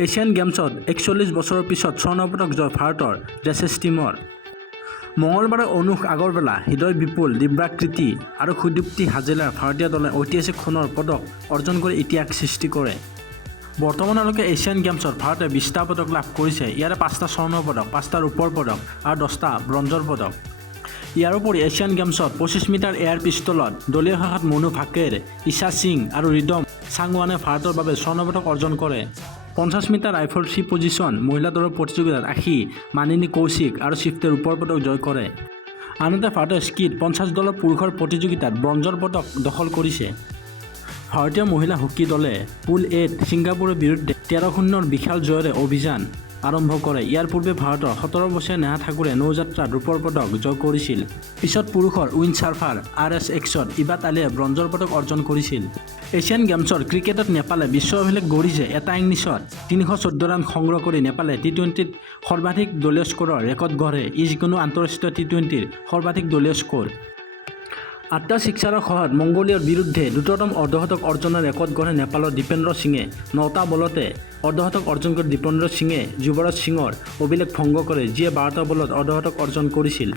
Asian গেমছত 41 বছৰৰ পিছত স্বৰ্ণ পদক জয় ভাৰতৰ ড্ৰেছেজ টিমৰ। মঙলবাৰে অনুষ আগৰৱালা, হৃদয় বিপুল, দিব্যাকৃতি আৰু সুদীপ্তি হাজেলাৰ ভাৰতীয় দলে ঐতিহাসিক সোণৰ পদক অৰ্জন কৰি ইতিহাস সৃষ্টি কৰে। বৰ্তমানলৈকে এছিয়ান গেমছত ভাৰতে 20টা পদক লাভ কৰিছে। ইয়াৰে 5টা স্বৰ্ণৰ পদক, 5টা ৰূপৰ পদক আৰু 10টা ব্ৰঞ্জৰ পদক। ইয়াৰ উপৰি এছিয়ান গেমছত 25 মিটাৰ এয়াৰ পিষ্টলত দলীয় শাখাত মনু ভাকেৰ, ঈশা সিং আৰু ৰিদম চাংৱানে ভাৰতৰ বাবে স্বৰ্ণ পদক অৰ্জন কৰে। 50 মিটাৰ ৰাইফল থ্ৰী পজিশ্যন মহিলা দলৰ প্ৰতিযোগিতাত আশী, মানিনী কৌশিক আৰু শিফতে ৰূপৰ পদক জয় কৰে। আনহাতে ভাৰতৰ স্কীত 50 দলৰ পুৰুষৰ প্ৰতিযোগিতাত ব্ৰঞ্জৰ পদক দখল কৰিছে। ভাৰতীয় মহিলা হকী দলে পুল এত ছিংগাপুৰৰ বিৰুদ্ধে 13-0 বিশাল জয়েৰে অভিযান আৰম্ভ কৰে। ইয়াৰ পূৰ্বে ভাৰতৰ 17 বছৰীয়া নেহা ঠাকুৰে নৌযাত্ৰাত ৰূপৰ পদক জয় কৰিছিল। পিছত পুৰুষৰ উইণ্ড চাৰ্ফাৰ RSXত ইবাত আলীয়ে ব্ৰঞ্জৰ পদক অৰ্জন কৰিছিল। এছিয়ান গেমছৰ ক্ৰিকেটত নেপালে বিশ্ব অভিলেখ গঢ়িছে। এটা ইনিংছত 314 ৰান সংগ্ৰহ কৰি নেপালে টি-20ত সৰ্বাধিক দলীয় স্ক'ৰৰ ৰেকৰ্ড গঢ়ে। ই যিকোনো আন্তঃৰাষ্ট্ৰীয় টি-20ৰ সৰ্বাধিক দলীয় স্ক'ৰ। 8টা ছিক্সাৰৰ সহায়ত মংগোলিয়াৰ বিৰুদ্ধে দ্ৰুততম অৰ্ধশতক অৰ্জনৰ ৰেকৰ্ড গঢ়ে নেপালৰ দীপেন্দ্ৰ সিঙে। 9টা বলতে অৰ্ধশতক অৰ্জন কৰি দীপেন্দ্ৰ সিঙে যুৱৰাজ সিঙৰ অভিলেখ ভংগ কৰে, যিয়ে 12টা বলত অৰ্ধশতক অৰ্জন কৰিছিল।